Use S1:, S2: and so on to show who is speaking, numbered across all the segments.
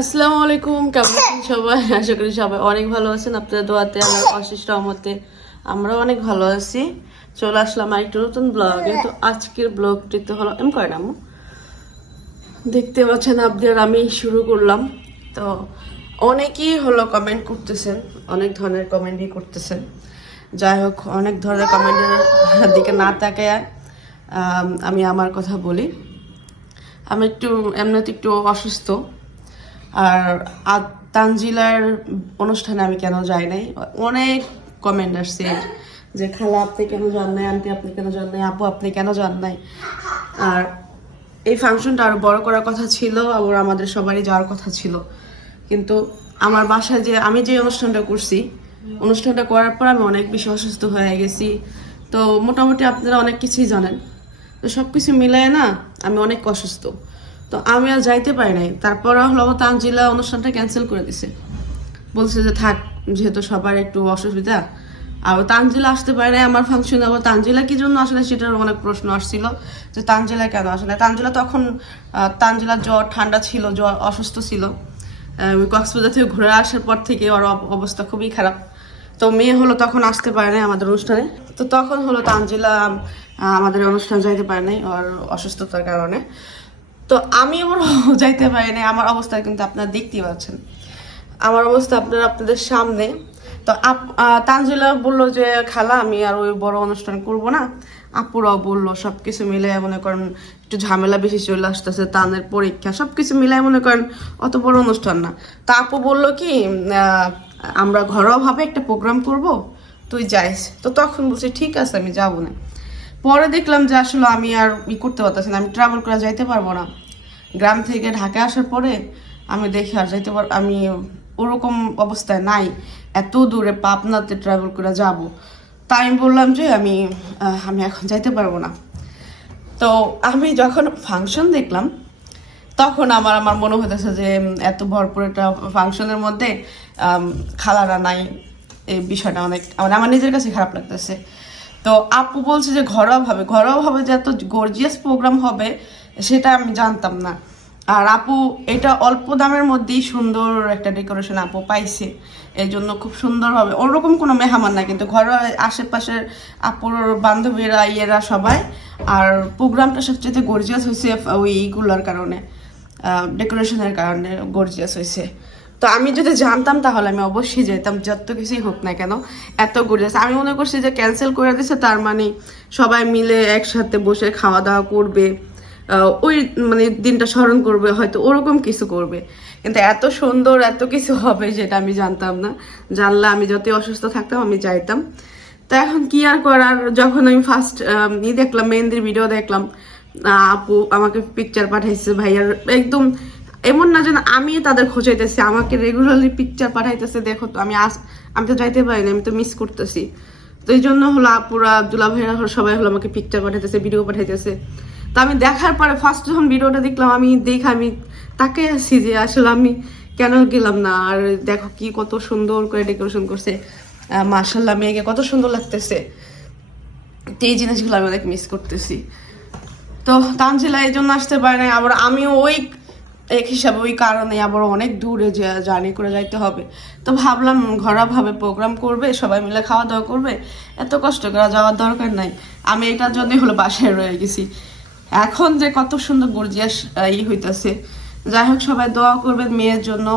S1: আসসালামু আলাইকুম, কেমন আছেন সবাই? আশা করি সবাই অনেক ভালো আছেন। আপনাদের দোয়াতে আমার অশেষ রহমতে আমরাও অনেক ভালো আছি। চলে আসলাম আরেকটা নতুন ব্লগে তো আজকের ব্লগটিতে হলো এম করে নাম দেখতে পাচ্ছেন আপনাদের আমি শুরু করলাম। তো অনেকেই হলো কমেন্ট করতেছেন, অনেক ধরনের কমেন্টই করতেছেন। যাই হোক, অনেক ধরনের কমেন্টের দিকে না তাকায় আমি আমার কথা বলি। আমি একটু, এমনিতে একটু অসুস্থ। আর তানজিলার অনুষ্ঠানে আমি কেন যাই নাই? অনেক কমেন্ট আসছে যে, খালা, আপনি কেন যান নাই? আন্টি, আপনি কেন যান নাই? আপু আপনি কেন যান নাই? আর এই ফাংশনটা আরও বড় করার কথা ছিল, আবার আমাদের সবারই যাওয়ার কথা ছিল। কিন্তু আমার বাসায় যে, আমি যে অনুষ্ঠানটা করছি, অনুষ্ঠানটা করার পর আমি অনেক বেশি অসুস্থ হয়ে গেছি। তো মোটামুটি আপনারা অনেক কিছুই জানেন। তো সব কিছু মিলায় না, আমি অনেক অসুস্থ। তো আমি আর যাইতে পারি নাই। তারপর হলো তানজিলা অনুষ্ঠানটা ক্যান্সেল করে দিছে। বলছে যে থাক যেহেতু সবার একটু অসুবিধা। আর তানজিলা আসতে পারে নাই আমার ফাংশনে আবার তানজিলা কি জন্য আসলে সেটার অনেক প্রশ্ন আসছিল যে তানজিলা কেন আসে না তানজিলা তখন আহ, তানজিলার জ্বর ঠান্ডা ছিল জ্বর অসুস্থ ছিল। কক্সবাজার থেকে ঘুরে আসার পর থেকে ওর অব- অবস্থা খুবই খারাপ। তো মেয়ে হলো তখন আসতে পারে নাই আমাদের অনুষ্ঠানে। তো তখন হলো তানজিলা আমাদের অনুষ্ঠান যাইতে পারে নাই ওর অসুস্থতার কারণে। তো আমি আবার যাইতে পারি নাই, আমার অবস্থা কিন্তু আপনারা দেখতেই পাচ্ছেন। আমার অবস্থা আপনারা আপনাদের সামনে। তো আপ তানজিলা বলল যে, খালা, আমি আর ওই বড় অনুষ্ঠান করব না। আপুরাও বলল সব কিছু মিলে মনে করেন একটু ঝামেলা বেশি চলে আসতেছে, তানের পরীক্ষা সব কিছু মিলাই মনে করেন অত বড় অনুষ্ঠান না। তা আপু বলল কি আমরা ঘরোয়াভাবে একটা প্রোগ্রাম করব, তুই যাইস। তো তখন বলছি, ঠিক আছে, আমি যাব না। পরে দেখলাম যে আসলে আমি আর ই করতে পারতেছি না, আমি ট্রাভেল করে যাইতে পারব না। গ্রাম থেকে ঢাকা আসার পরে আমি দেখি আর যাইতে পার আমি ওরকম অবস্থায় নাই, এত দূরে পাবনাতে ট্রাভেল করে যাব। তাই আমি বললাম যে আমি আমি এখন যাইতে পারব না। তো আমি যখন ফাংশন দেখলাম, তখন আমার আমার মনে হতেছে যে এত ভরপুর একটা ফাংশনের মধ্যে খালারা নাই, এই বিষয়টা অনেক মানে আমার নিজের কাছে খারাপ লাগতেছে। তো আপু বলছে যে ঘরোয়াভাবে ঘরোয়াভাবে যে এত গর্জিয়াস প্রোগ্রাম হবে, সেটা আমি জানতাম না। আর আপু, এটা অল্প দামের মধ্যেই সুন্দর একটা ডেকোরেশন আপু পাইছে। এই জন্য খুব সুন্দরভাবে ওরকম কোনো মেহমান না কিন্তু ঘরের আশেপাশের আপুর বান্ধবীরা, ইয়েরা সবাই, আর প্রোগ্রামটা সবচেয়ে গর্জিয়াস হয়েছে ওই এইগুলোর কারণে ডেকোরেশনের কারণে গর্জিয়াস হয়েছে তো আমি যদি জানতাম তাহলে আমি অবশ্যই যেতাম, যত কিছুই হোক না কেন, এত গর্জিয়াস আমি মনে করছি যে ক্যান্সেল করে দিছে, তার মানে সবাই মিলে একসাথে বসে খাওয়া দাওয়া করবে ওই মানে দিনটা স্মরণ করবে, হয়তো ওরকম কিছু করবে। কিন্তু এত সুন্দর এত কিছু হবে যেটা আমি জানতাম না। জানলে আমি যতই অসুস্থ থাকতাম, আমি যাইতাম তো এখন কি আর করার? যখন আমি ফার্স্ট ই দেখলাম, মেহেন্দির ভিডিও দেখলাম আপু আমাকে পিকচার পাঠাইছে, ভাইয়ার একদম এমন না যেন আমি তাদের খোঁজাইতেছি, আমাকে রেগুলারলি পিকচার পাঠাইতেছে, দেখো তো, আমি আস আমি তো যাইতে পারিনি আমি তো মিস করতেছি। তো এই জন্য হলো আপুরা, দুলা ভাইরা সবাই হলো আমাকে পিকচার পাঠাইতেছে ভিডিও পাঠাইতেছে। তো আমি দেখার পরে ফার্স্ট যখন ভিডিওটা দেখলাম, আমি দেখে আমি তাকে আছি যে আসলে আমি কেন গেলাম না, আর দেখো কি কত সুন্দর করে ডেকোরেশন করছে। মার্শাল্লাহ মেয়েকে কত সুন্দর লাগতেছে। তো এই জিনিসগুলো আমি অনেক মিস করতেছি। তো তানজিলা এই জন্য আসতে পারে না আবার আমিও ওই এক হিসাবে ওই কারণে আবার অনেক দূরে জার্নি করে যাইতে হবে। তো ভাবলাম ঘরোয়াভাবে প্রোগ্রাম করবে, সবাই মিলে খাওয়া দাওয়া করবে। এত কষ্ট করে যাওয়ার দরকার নাই। আমি এটার জন্যই হলো বাসায় রয়ে গেছি। এখন যে কত সুন্দর গর্জিয়াস ই হইতেছে। যাই হোক, সবাই দোয়া করবেন মেয়ের জন্য।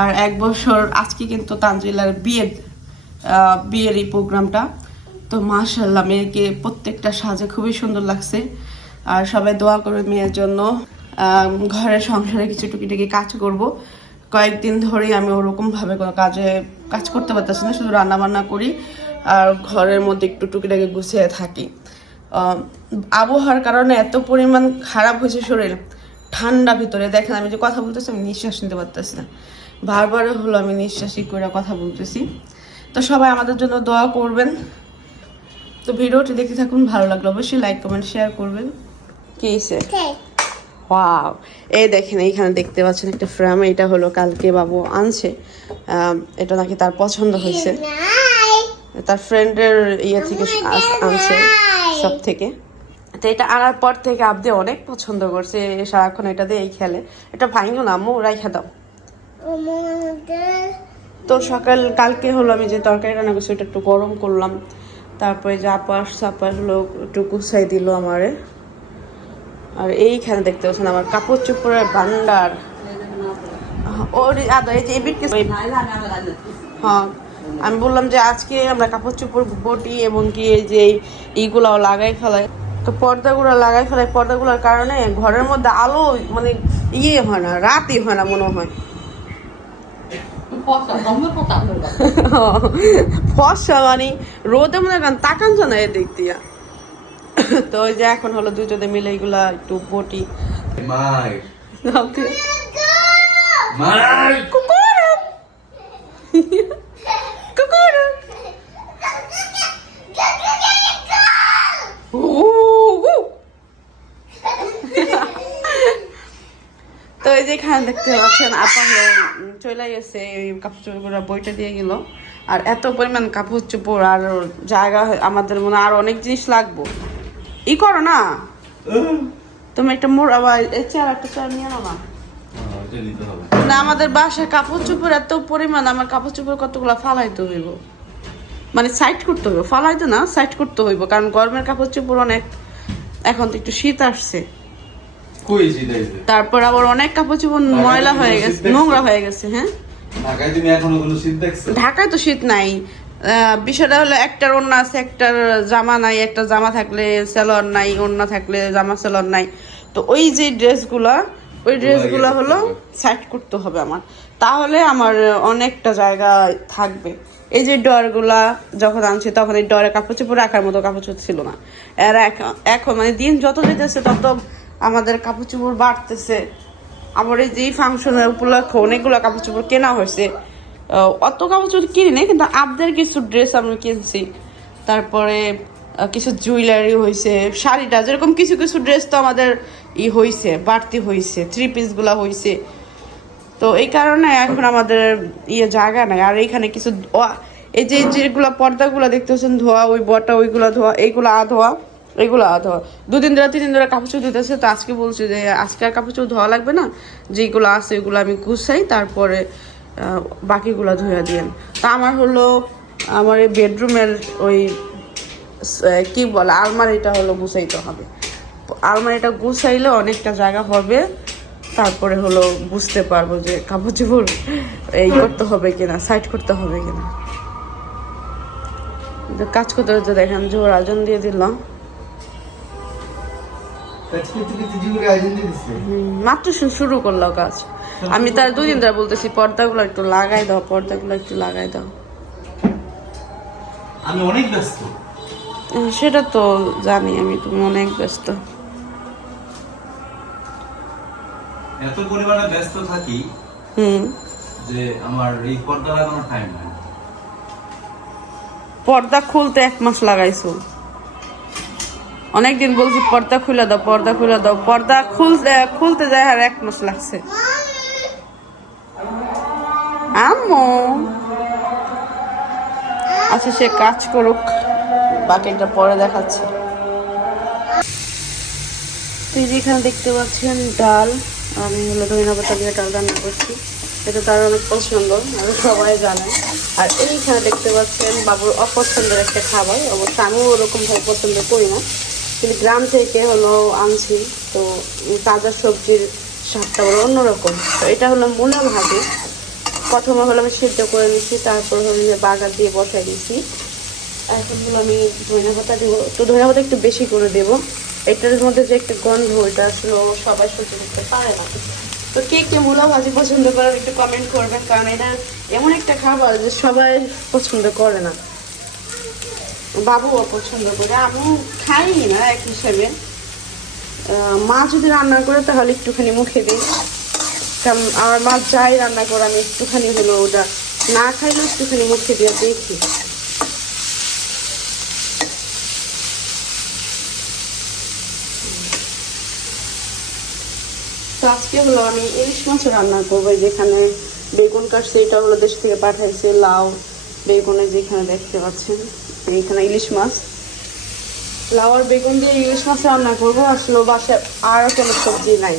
S1: আর এক বছর আজকে কিন্তু তানজিলার বিয়ের বিয়ের এই প্রোগ্রামটা তো মাশাল্লাহ মেয়েকে প্রত্যেকটা সাজে খুবই সুন্দর লাগছে। আর সবাই দোয়া করবে মেয়ের জন্য। ঘরের সংসারে কিছু টুকিটাকি কাজ করব। কয়েকদিন ধরেই আমি ওরকম ভাবে কোনো কাজে কাজ করতে পারতেছি না শুধু রান্নাবান্না করি আর ঘরের মধ্যে একটু টুকিটাকি গুছিয়ে থাকি। আবহাওয়ার কারণে এত পরিমাণ খারাপ হয়েছে শরীর ঠান্ডা ভিতরে। দেখেন আমি যে কথা বলতেছি আমি নিঃশ্বাস নিতে পারতেছি না। বারবার হলো আমি নিঃশ্বাসই করে কথা বলতেছি। তো সবাই আমাদের জন্য দোয়া করবেন। তো ভিডিওটি দেখতে থাকুন ভালো লাগল অবশ্যই লাইক কমেন্ট শেয়ার করবেন। কি ওয়াও এই দেখেন এইখানে দেখতে পাচ্ছেন একটা ফ্রেম এটা হলো কালকে বাবু আনছে। এটা নাকি তার পছন্দ হয়েছে। তার ফ্রেন্ডের ইয়ে থেকে আনছে সব থেকে। তো এটা আনার পর থেকে আবদি অনেক পছন্দ করছে সারাক্ষণ এটা দিয়ে এই খেলে। এটা ভাঙো না আম্মু রাইখা দাও। তো সকাল কালকে হলো আমি যে তরকারি রান্না করছি ওটা একটু গরম করলাম। তারপরে যা আপাস সাপাস হলো একটু কুসাই দিল আমারে। আর এইখানে দেখতে পাচ্ছেন আমার কাপড় চোপড়ের ভান্ডার। ওর আদা এই যে এই বিটকে হ্যাঁ আমি বললাম যে আজকে আমরা কাপড় চোপড় বটি এবং কি এই যে এই- এইগুলাও লাগাই ফেলাই। তো পর্দাগুলো লাগাই ফেলাই পর্দাগুলোর কারণে ঘরের মধ্যে আলো মানে ইয়ে হয় না রাতই হয় না মনে হয়। ফসা মানে রোদে মনে করেন তাকান না এদিক দিয়া। তো ওই যে এখন হলো দুজনে মিলে এগুলা একটু বটি। তো এই যে এখানে দেখতে পাচ্ছেন আপা হলো চলে গেছে কাপড় বইটা দিয়ে গেল। আর এত পরিমাণ কাপড় চোপড় আর জায়গা আমাদের মনে আর অনেক জিনিস লাগবো। ই করো না। তুমি একটা মোড় আবার এই চেয়ার একটা চেয়ার নিয়ে নাও না। না আমাদের বাসায় কাপড় চোপড় এত পরিমাণ আমার কাপড় চোপড় কতগুলো ফালাইতে হইব? মানে সাইড করতে হইব ফালাইতে না সাইড করতে হইব কারণ গরমের কাপড় চোপড় অনেক এখন তো একটু শীত আসছে। তারপর আবার অনেক কাপড় চোপড় ময়লা হয়ে গেছে নোংরা হয়ে গেছে হ্যাঁ?
S2: ঢাকায়
S1: তো শীত নাই বিষয়টা হলো একটার ওড়না আছে একটার জামা নাই একটা জামা থাকলে সেলর নাই ওড়না থাকলে জামা সেলর নাই। তো ওই যে ড্রেসগুলা ওই ড্রেসগুলো
S2: ইয়ে
S1: হলো সাইড করতে হবে আমার। তাহলে আমার অনেকটা জায়গা থাকবে। এই যে ডরগুলা যখন আনছি তখন এই ডরে কাপড় চোপড় রাখার মতো কাপড় চোপড় ছিল না। এর এখন- এখন মানে দিন যত যেতেছে তত আমাদের কাপড় চোপড় বাড়তেছে। আমার এই যে ফাংশনের উপলক্ষে অনেকগুলো কাপড় চোপড় কেনা হয়েছে। অত কাপড় চোপড় কিনি নাই, কিন্তু আপদের কিছু ড্রেস আমি কিনছি। তারপরে কিছু জুয়েলারি হয়েছে শাড়িটা, যেরকম কিছু কিছু ড্রেস তো আমাদের ই হয়েছে বাড়তি হয়েছে থ্রি পিসগুলা হয়েছে তো এই কারণে এখন আমাদের ইয়ে জায়গা নাই। আর এইখানে কিছু ধোয়া, এই যে যেগুলো পর্দাগুলো দেখতে পাচ্ছেন ধোয়া, ওই বটা, ওইগুলো ধোয়া, এইগুলো আ ধোয়া, এইগুলো আ ধোয়া। দুদিন ধরে, তিন দিন ধরে কাপড় চোপড় ধুতেছে তো আজকে বলছি যে, আজকে আর কাপড় চোপড় ধোয়া লাগবে না। যেগুলো আছে ওইগুলো আমি গুছাই, তারপরে বাকিগুলো ধুয়ে দিন তা আমার হলো আমার এই বেডরুমের ওই কি বলে আলমারিটা হলো গুছাইতে হবে। আলমারিটা গুছাইলে অনেকটা জায়গা হবে তারপরে হলো বুঝতে পারব যে কাপড় চোপড় এই করতে হবে কিনা সাইড করতে হবে কিনা। কাজ করতে করতে দেখেন জোর দিয়ে দিলাম।
S3: আয়োজন দিয়ে
S1: হুম, মাত্র শুরু করল কাজ। আমি তার দুই দিন ধরে বলতেছি পর্দাগুলো একটু লাগাই দাও পর্দাগুলো একটু লাগাই দাও।
S2: আমি অনেক ব্যস্ত।
S1: সেটা তো জানি আমি তুমি অনেক ব্যস্ত।
S2: এত পরিমাণে ব্যস্ত থাকি
S1: হুম।
S2: যে আমার এই পর্দা লাগানোর টাইম নাই।
S1: পর্দা খুলতে এক মাস লাগাইছো? অনেকদিন বলছি পর্দা খুলে দাও পর্দা খুলে দাও। পর্দা খুলতে খুলতে যায় আর এক মাস লাগছে। আম্মু। আচ্ছা সে কাজ করুক। বাকিটা পরে দেখাচ্ছে। তুই এই যে এখানে দেখতে পাচ্ছেন ডাল, আমি হলো ধনিয়া পাতা দিয়ে ডাল রান্না করছি। এটা তার অনেক পছন্দ আর সবাই জানে। আর এইখানে দেখতে পাচ্ছেন বাবুর অপছন্দের একটা খাবার। অবশ্য আমিও ওরকমভাবে পছন্দ করি না। কিন্তু গ্রাম থেকে হলো আনছি, তো তাজা সবজির স্বাদটা হলো অন্যরকম। তো এটা হলো মূলা ভাজি প্রথমে হলো আমি সেদ্ধ করে নিচ্ছি তারপর হলো যে বাগার দিয়ে বসাই দিচ্ছি এখন হলো আমি ধনিয়া পাতা দেবো। তো ধনিয়া পাতা একটু বেশি করে দেবো। এটার মধ্যে যে একটা গন্ধ ওইটা আসলে সবাই সহ্য করতে পারে না। তো কে কে মূলা ভাজি পছন্দ করেন একটু কমেন্ট করবেন, কারণ এটা এমন একটা খাবার যে সবাই পছন্দ করে না। বাবুও পছন্দ করে আমি খাই না, এক হিসেবে। মা যদি রান্না করে তাহলে একটুখানি মুখে দিই। আমার মা যাই রান্না করে আমি একটুখানি হলো ওটা না খাইলেও একটুখানি মুখে দিয়ে দেখি। তো আজকে হলো আমি ইলিশ মাছ রান্না করব যেখানে বেগুন কাটছে, এটা হলো দেশ থেকে পাঠাইছে লাউ বেগুনে যেখানে দেখতে পাচ্ছেন, এইখানে ইলিশ মাছ। লাউ আর বেগুন দিয়ে ইলিশ মাছ রান্না করব, আসলে বাসায় আর কোনো সবজি নাই।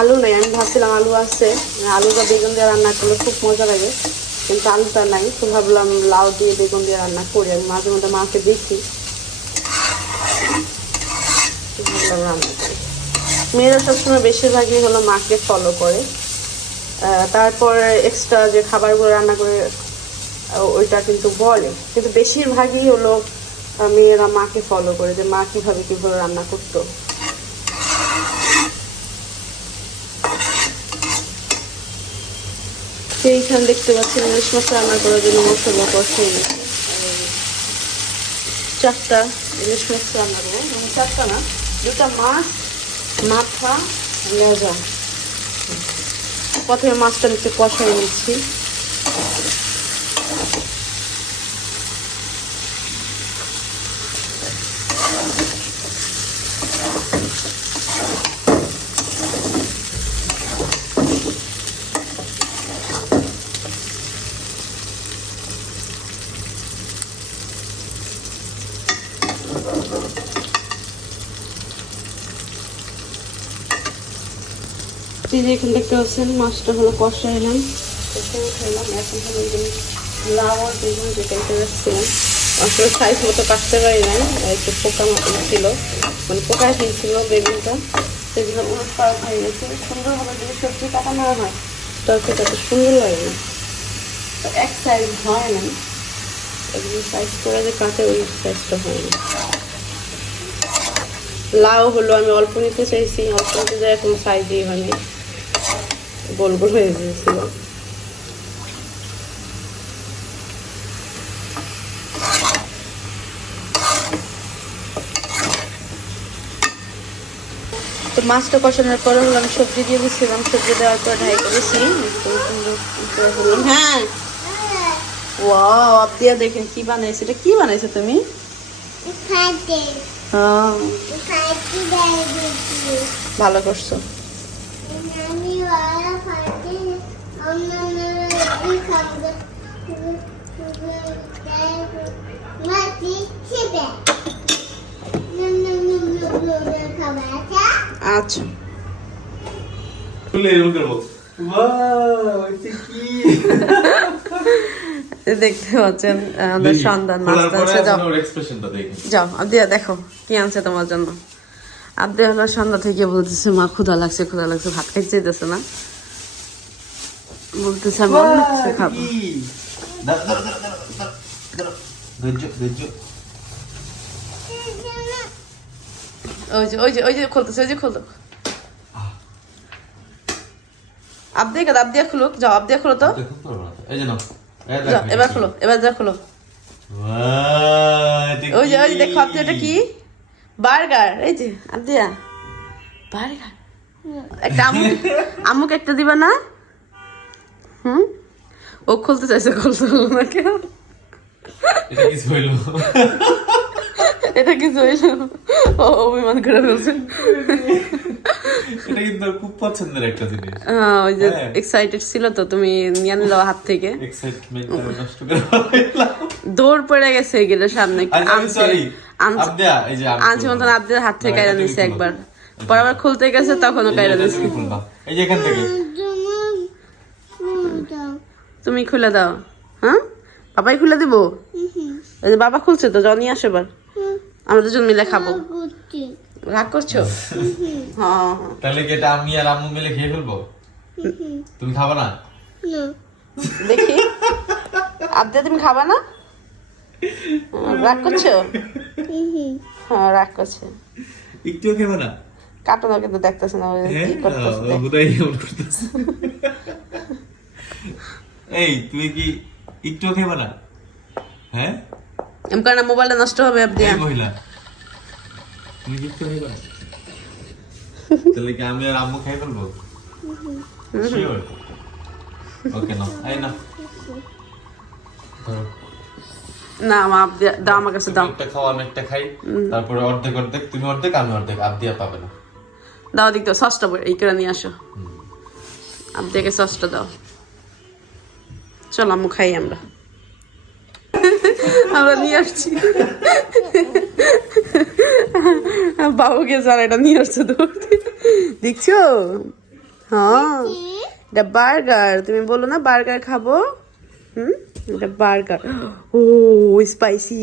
S1: আলু নেই, আমি ভাবছিলাম আলু আছে। আলুটা বেগুন দিয়ে রান্না করলে খুব মজা লাগে, কিন্তু আলুটা নাই, তো ভাবলাম লাউ দিয়ে বেগুন দিয়ে রান্না করি, আমি মাঝে মধ্যে মাকে দেখি। রান্না করি। মেয়েরা সবসময় বেশিরভাগই হলো মাকে ফলো করে। তারপরে এক্সট্রা যে খাবারগুলো রান্না করে ওইটা কিন্তু বলে। কিন্তু বেশিরভাগই হলো মেয়েরা মাকে ফলো করে যে মা কীভাবে কীভাবে রান্না করতো। সেইখানে দেখতে পাচ্ছেন ইলিশ মাছ রান্না করার জন্য মশলা কষিয়ে চারটা ইলিশ মাছ রান্না করব। মানে চারটা না, দুটা মাছ, মাথা লেজা। প্রথমে মাছটা নিচ্ছে কষাই নিচ্ছি। এই যে এখানে দেখতে পাচ্ছেন মাছটা হলো কষা এলাম। এখন লাউ আর বেগুন সাইজ মতো কাটতে পারি আর একটু পোকা মতো ছিল। মানে খেয়েছিল বেগুনটা? সেগুলো সুন্দরভাবে কাটা না হয় সুন্দর লাগে না। এক সাইজ হয় না। সাইজ করে যে ওই সাইজটা না। লাউ হলো আমি অল্প নিতে চাইছি, অল্প নিতে এখন সাইজই হয়নি গোল গোল হয়ে গিয়েছিল তো মাছটা কষানোর পরে হলো আমি সবজি দিয়ে দিচ্ছিলাম সবজি দেওয়ার পর ঢাই করেছি হ্যাঁ। ওয়াও আপিয়া দেখেন কি বানাইছে। এটা কি বানাইছো তুমি? হ্যাঁ।
S4: দেয়
S1: ভালো করছ। আচ্ছা দেখতে পাচ্ছেন আমাদের সন্তান নাচতে আছে যাও যাও আদিয়া দেখো কি আনছে তোমার জন্য আদি হলো সন্ধ্যা থেকে বলতেছে মা ক্ষুধা লাগছে ক্ষুধা লাগছে ভাত খাইতে চাইতেছে না। বলতেছে আমি অন্য কিছু খাব। ওই যে ওই যে ওই যে খুলতেছে ওই যে আবদিয়া খুলুক। যাও আবদিয়া খুলো তো। এবার। খুলো এবার যা খুলো। ওই যে ওই যে দেখো আবদিয়া এটা কি? বার্গার এই যে। আদিয়া। বার্গার? একটা আমুক আমুক একটা দিবা না? হুম? ও খুলতে চাইছে খুলতে হলো না কেন?
S2: এটা কিছু হইল
S1: এটা অভিমান করে
S2: কিন্তু খুব পছন্দের একটা জিনিস।
S1: আহ, ওই যে
S2: হ্যাঁ।
S1: এক্সাইটেড ছিল তো তুমি নিয়ে নিলো হাত থেকে।
S2: এক্সাইটমেন্ট নষ্ট করে
S1: দৌড় পড়ে গেছে এগুলো সামনে
S2: আমি
S1: আনছে আনছে
S2: আবদিয়া, এই যে আমি
S1: মতন আবদের হাত থেকে কাইরা নিছে একবার। পর আবার খুলতে গেছে তখনও কাইরা
S2: তুমি এই যে এখান থেকে।
S1: তুমি খুলে দাও। হ্যাঁ? বাবাই খুলে দিব? ওই যে বাবা খুলছে তো জনি আসে এবার। আমরা দুজন মিলে খাব। রাগ করছ? হ্যাঁ হ্যাঁ।
S2: তাহলে কি এটা আমি আর আম্মু মিলে খেয়ে ফেলব? তুমি খাবা না?
S4: না।
S1: দেখি। আবদে তুমি খাবা না? রাগ করছ? হ্যাঁ রাগ করছে।
S2: একটু খেবে না?
S1: কাটো না কিন্তু দেখতেছে না ওই
S2: হ্যাঁ?
S1: কি করতেছে।
S2: এই তুমি কি একটুও খেবে না? হ্যাঁ?
S1: এম কারণে মোবাইলটা নষ্ট হবে আবদিয়া
S2: এই মহিলা। তুমি তাহলে কি আমি আর আম্মু খাই ফেলব? শিওর ওকে না এই না
S1: না আবদিয়া দাও আমার কাছে দাও।
S2: একটা খাও আমি একটা খাই। তারপরে অর্ধেক অর্ধেক তুমি অর্ধেক আমি অর্ধেক আবদিয়া পাবে না।
S1: দাও দাও সসটা বই- এই করে নিয়ে আসো। আবদিয়াকে সসটা দাও। চল আম্মু খাই আমরা। আমরা নিয়ে আসছি। বাবুকে স্যার এটা নিয়ে আসছে দৌড় দিয়ে। দেখছ? হ্যাঁ। এটা বার্গার। তুমি বলো না বার্গার খাব? হুম? এটা বার্গার। ও স্পাইসি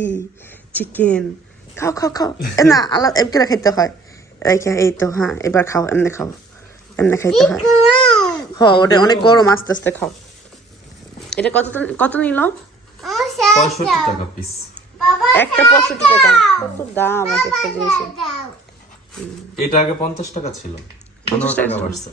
S1: চিকেন খাও খাও খাও। না আলাদা এমকে খাইতে হয়। রেখে এই তো হ্যাঁ এবার খাও এমনি খাও। এমনি খাইতে হয়। হ ওটা অনেক গরম আস্তে আস্তে খাও। এটা কত কত নিল?
S2: পঁয়ষট্টি টাকা পিস
S1: একটা পঁয়ষট্টি টাকা। কত দাম এক একটা জিনিসের।
S2: এটা আগে পঞ্চাশ টাকা ছিল। পনেরো টাকা বাড়ছে।